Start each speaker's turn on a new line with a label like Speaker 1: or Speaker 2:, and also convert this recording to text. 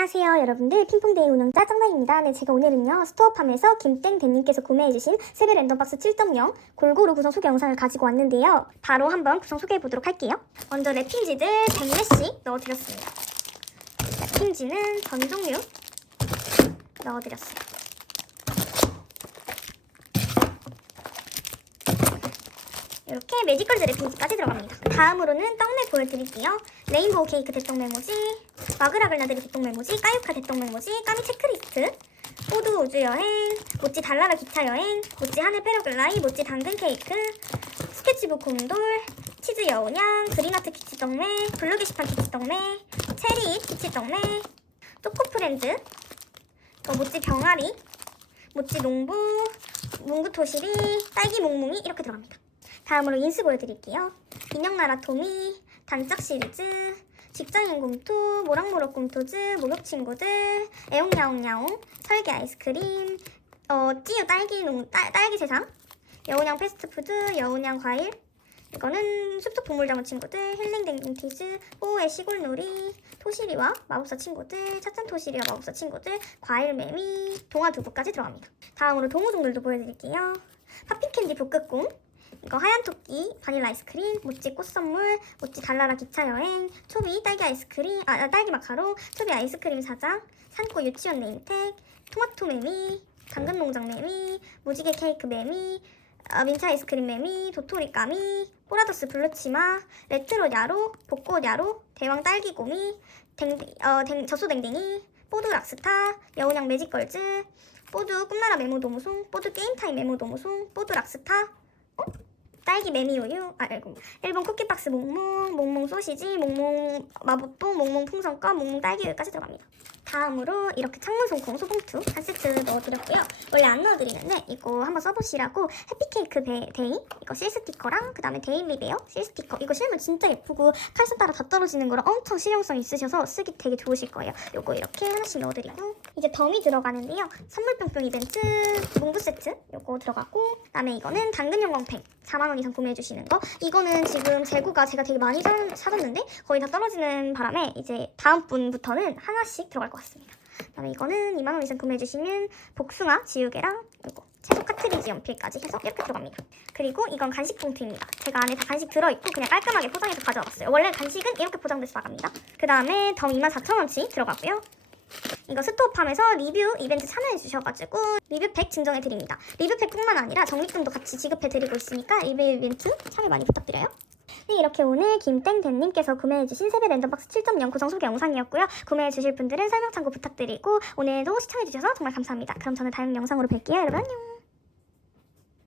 Speaker 1: 안녕하세요 여러분들. 핑퐁데이 운영 짜장라입니다. 네 제가 오늘은요 스토어팜에서 김땡대님께서 구매해주신 세배 랜덤박스 7.0 골고루 구성 소개 영상을 가지고 왔는데요. 바로 한번 구성 소개해보도록 할게요. 먼저 랩핑지들 100매씩 넣어드렸습니다. 랩핑지는 전 종류 넣어드렸어요 이렇게 매지컬즈 랩핑지까지 들어갑니다. 다음으로는 떡메 보여드릴게요. 레인보우 케이크 대떡 메모지 마그라글 나들이 대떡 메모지 까유카 대떡 메모지 까미 체크리스트 호두 우주 여행 모찌 달나라 기차 여행 모찌 하늘 패러글라이 모찌 당근 케이크 스케치북 곰돌 치즈 여운양 그린아트 키치 떡메 블루 게시판 키치 떡메 체리 키치 떡메 초코 프렌즈 또 모찌 병아리 모찌 농부 뭉구 토시리 딸기 몽몽이 이렇게 들어갑니다 다음으로 인스 보여드릴게요. 인형나라 토미 단짝 시리즈 직장인 곰투 모락모락 곰토즈 목욕 친구들 애용야옹야옹 설계 아이스크림 어 찌유 딸기 농 딸, 딸기 세상 여운양 패스트푸드 여운양 과일 이거는 숲속 동물장어 친구들 힐링 댕댕티즈 뽀의 시골놀이 토시리와 마법사 친구들 차찬 토시리와 마법사 친구들 과일 매미 동화 두부까지 들어갑니다. 다음으로 동호종들도 보여드릴게요. 팝핑캔디 북극곰 이거 하얀 토끼, 바닐라 아이스크림, 모찌 꽃 선물, 모찌 달나라 기차 여행, 초비 딸기 아이스크림, 아 아, 딸기 마카롱, 초비 아이스크림 사장, 산고 유치원 네임택, 토마토 매미, 당근 농장 매미, 무지개 케이크 매미, 아, 민트 아이스크림 매미, 도토리 까미, 포라더스 블루치마, 레트로 야로, 벚꽃 야로, 대왕 딸기 고미, 댕, 어, 댕, 젖소댕댕이, 뽀드 락스타, 여운양 매직걸즈, 뽀드 꿈나라 메모 도무송, 뽀드 게임타임 메모 도무송, 뽀드 락스타, 어? 딸기 매미 우유, 아, 아이고, 일본 쿠키박스 몽몽, 몽몽 소시지, 몽몽 마법봉, 몽몽 풍선껌, 몽몽 딸기 우유까지 들어갑니다. 다음으로 이렇게 창문 송콩 소봉투 한 세트 넣어드렸고요. 원래 안 넣어드리는데 이거 한번 써보시라고 해피케이크 베, 데이 이거 실 스티커랑 그 다음에 데일리베어 실 스티커 이거 실면 진짜 예쁘고 칼손 따라 다 떨어지는 거라 엄청 실용성 있으셔서 쓰기 되게 좋으실 거예요. 요거 이렇게 하나씩 넣어드리고 이제 덤이 들어가는데요. 선물 뿅뿅 이벤트 문구 세트 요거 들어가고 그다음에 이거는 당근 영광팩 4만 원 이상 구매해 주시는 거 이거는 지금 재고가 제가 되게 많이 사, 사줬는데 거의 다 떨어지는 바람에 이제 다음 분부터는 하나씩 들어갈 것 같습니다. 그다음에 이거는 2만 원 이상 구매해 주시면 복숭아 지우개랑 이거 채소 카트리지 연필까지 해서 이렇게 들어갑니다. 그리고 이건 간식 봉투입니다. 제가 안에 다 간식 들어있고 그냥 깔끔하게 포장해서 가져왔어요. 원래 간식은 이렇게 포장돼서 나갑니다. 그 다음에 덤 24,000원치 들어가고요. 이거 스토어팜에서 리뷰 이벤트 참여해 주셔가지고 리뷰팩 증정해 드립니다. 리뷰팩뿐만 아니라 적립금도 같이 지급해 드리고 있으니까 리뷰 이벤트 참여 많이 부탁드려요. 네, 이렇게 오늘 김땡대님께서 구매해주신 세배 랜덤박스 7.0 구성 소개 영상이었고요. 구매해주실 분들은 설명 참고 부탁드리고 오늘도 시청해주셔서 정말 감사합니다. 그럼 저는 다음 영상으로 뵐게요. 여러분 안녕.